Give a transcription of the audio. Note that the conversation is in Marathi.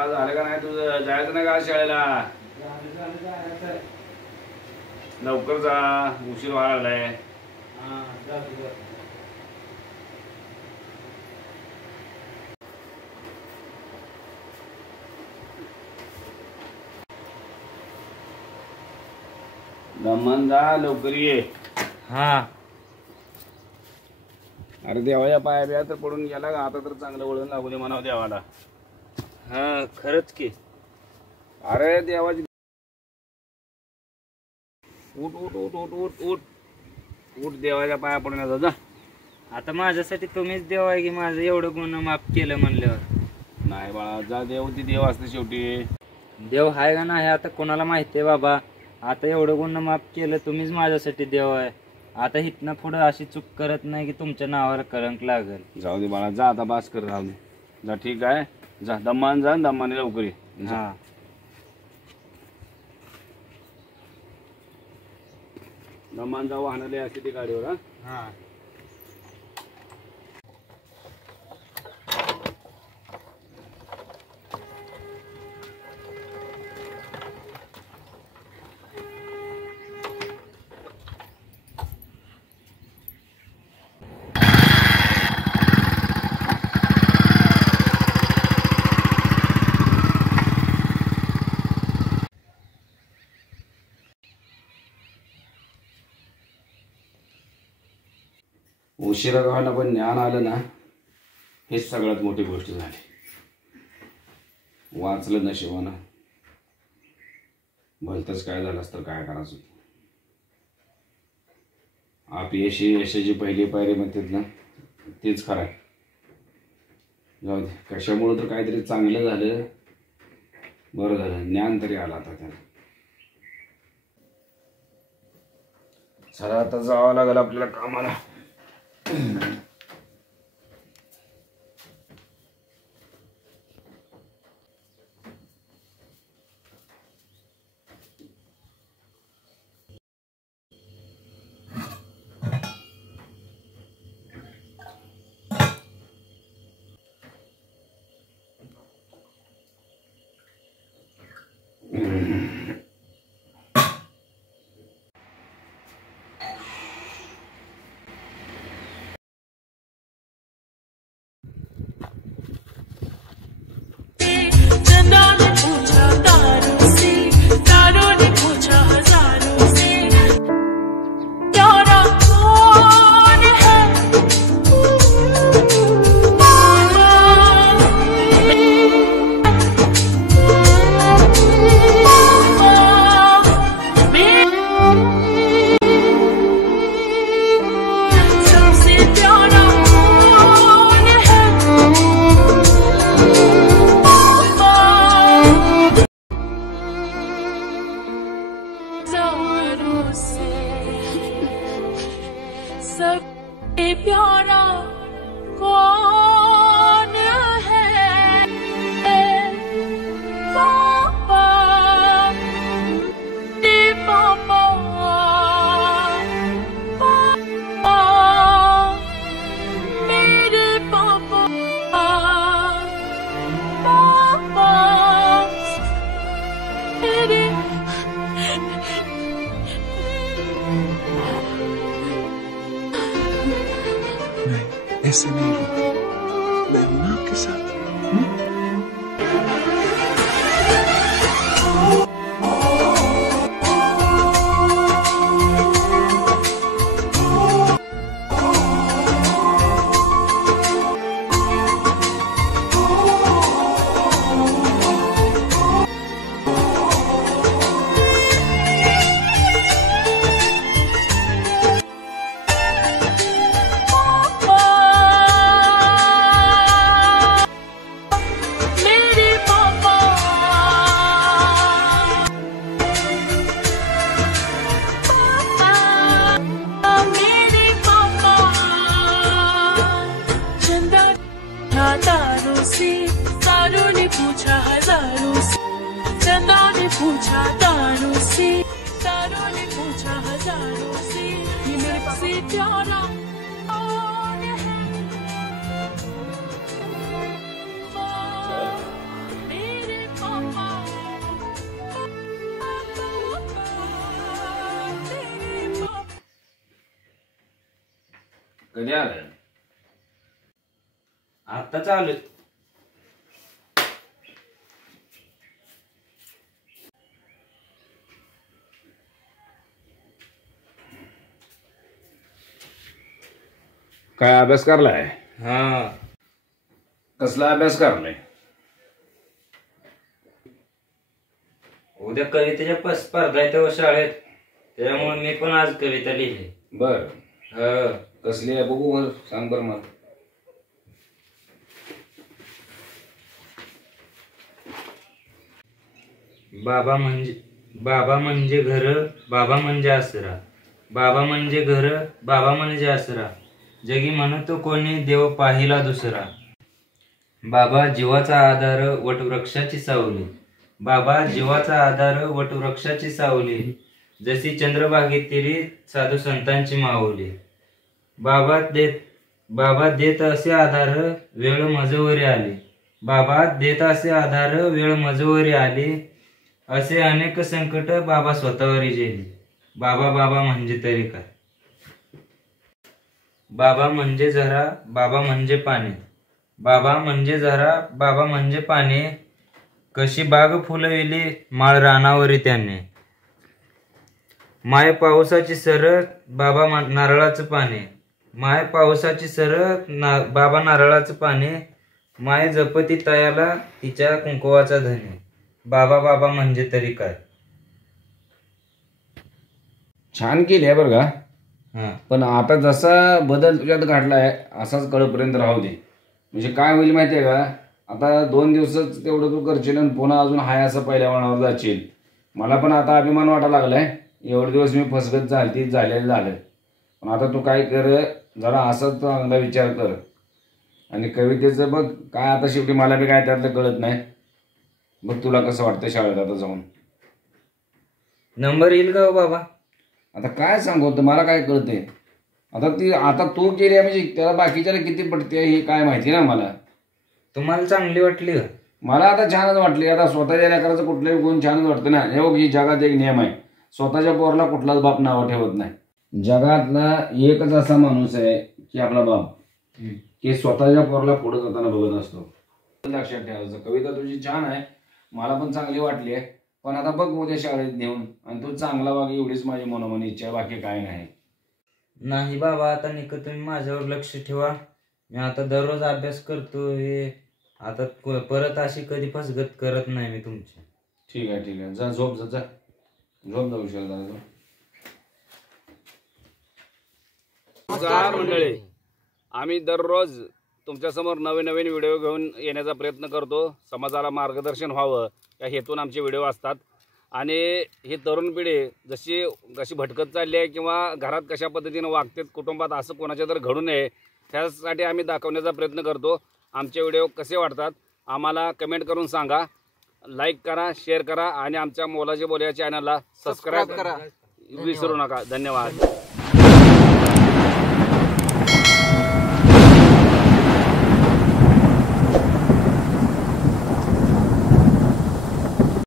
बाळा झालं का नाही तुझं? जायचं नाही का शाळेला? लवकर जा, उशीर व्हायला लागलाय. दमन जा, लवकर ये. हा. अरे देवाच्या पाया बिया तर पडून गेला का? आता तर चांगलं वळण लागू दे म्हणावं देवाला. हा खरंच की. अरे देवाची उठ उठ उठ उठ उठ उठ उठ, देवाच्या पाया पडून जा. आता माझ्यासाठी तुम्हीच देव आहे की माझं एवढं गुन्हा माफ केलं म्हणल्यावर. नाही बाळा, जा, देव ती देव असते शेवटी. देव आहे का नाही आता कोणाला माहिती आहे बाबा. आता एवढं गुन्हा माफ केलं, तुम्हीच माझ्यासाठी देव आहे. आता इथनं पुढं अशी चूक करत नाही की तुमच्या नावावर कलंक लागेल. जाऊ दे बाळा, जा आता, बास कर, राहू दे, जा. ठीक आहे, जा, दम्मान जा, दम्माने लवकर ये. हा. दम्मान जा, वाहनाले असते ती गाडीवर. हा. हा. उशिरा का होईना पण ज्ञान आलं ना, हेच सगळ्यात मोठी गोष्ट झाली. वाचलं नशिबानं. भलतंच काय झालं असतं, काय करायचं. अपयशी यशाची पहिली पायरी म्हणतात ना, तेच खरं आहे. जाऊ दे, कशामुळं तर काहीतरी चांगलं झालं, बरं झालं, ज्ञान तरी आलं आता त्याला. चला आता जावं लागेल आपल्याला कामाला. सबसे प्यारा कौन है? पापा, पापा, पापा, मेरे पापा, पापा, मेरे ऐसे नहीं रुको, मैं हूं ना आपके साथ. तारों ने पूछा हजारों से, चंदा ने पूछा तारों से, तारों ने पूछा हजारों से, ये मेरे से प्यारा कौन है? मेरे कधी आलं? आता चालू. काय अभ्यास करलाय? हा, कसला अभ्यास करलाय? उद्या कवितेच्या स्पर्धा आहे तेव्हा शाळेत, त्यामुळे मी पण आज कविता लिहिली. बर, हा. कसली आहे बघू बर, सांग बर मला. बाबा म्हणजे घर, बाबा म्हणजे आसरा. बाबा म्हणजे घर, बाबा म्हणजे आसरा. जगी म्हणतो कोणी देव पाहिला दुसरा. बाबा जीवाचा आधार, वटवृक्षाची सावली. बाबा जीवाचा आधार, वटवृक्षाची सावली. जशी चंद्रभागेतील साधू संतांची माऊली. बाबा देत असे आधार, वेळ मजवरी आली. बाबा देत असे आधार, वेळ मजवरी आली. असे अनेक संकट बाबा स्वतःवरी झेली. बाबा म्हणजे तरी काय. बाबा म्हणजे झरा, बाबा म्हणजे पाणी. बाबा म्हणजे झरा, बाबा म्हणजे पाणी. कशी बाग फुलविली माळ रानावरी त्याने. माय पावसाची सर, बाबा नारळाचं पाणी. माय पावसाची सर, बाबा नारळाचं पाणी. माय जपती तयाला तिच्या कुंकवाचा धनी. बाबा म्हणजे तरी काय. छान केली आहे बरं का. हा, पण आता जसा बदल तुझ्यात घडलाय असाच कळपर्यंत राहू दे. म्हणजे काय होईल माहितीये का, आता 2 दिवसच तेवढं तू करशील आणि पुन्हा अजून हाय असं पहिल्या मनावर जाशील. मला पण आता अभिमान वाटायला लागलाय. एवढे दिवस मी फसगत झालेलं झालं. पण आता तू काय कर, जरा असाच चांगला विचार कर. आणि कवितेचं बघ काय, आता शेवटी मला बी काय त्यातलं कळत नाही. बघ तुला कसं वाटतं शाळेत आता जाऊन. नंबर येईल का हो बाबा? आता काय सांगू होतं, मला काय कळते. आता तू केली आहे म्हणजे त्याला बाकीच्याला किती पडते हे काय माहिती ना मला. तुम्हाला चांगली वाटली का? मला आता छानच वाटली. आता स्वतःच्या लेकराचं कुठलंही गुण छानच वाटतं ना. हे बघ, ही जगात एक नियम आहे, स्वतःच्या पोराला कुठलाच बाप नाव ठेवत नाही. जगातला एकच असा माणूस आहे की आपला बाप, की स्वतःच्या पोराला पुढे जाताना बघत असतो. लक्षात ठेवायचं. कविता तुझी छान आहे, मला पण चांगली वाटली आहे. पण आता बघ उद्या शाळेत नेऊन, आणि तू चांगला वाग एवढीच माझी मनोमन इच्छा आहे, बाकी काय नाही. नाही बाबा, आता तुम्ही माझ्यावर लक्ष ठेवा. मी आता दररोज अभ्यास करतोय. आता परत अशी कधी फसगत करत नाही मी तुमची. ठीक आहे, जा झोप जाऊ शकता. मंडळी, आम्ही दररोज तुमच्यासमोर नवीन व्हिडिओ घेऊन येण्याचा प्रयत्न करतो. समाजाला मार्गदर्शन व्हावं या हेतून आमचे व्हिडिओ असतात. आणि ही तरुण पिढी कशी भटकत चालली आहे किंवा घरात कशा पद्धतीनं वागतात, कुटुंबात असं कोणाच्या तर घडू नये त्यासाठी आम्ही दाखवण्याचा प्रयत्न करतो. आमचे व्हिडिओ कसे वाटतात आम्हाला कमेंट करून सांगा. लाईक करा, शेअर करा आणि आमच्या मोलाचे बोल या चॅनलला सबस्क्राईब करा विसरू नका. धन्यवाद.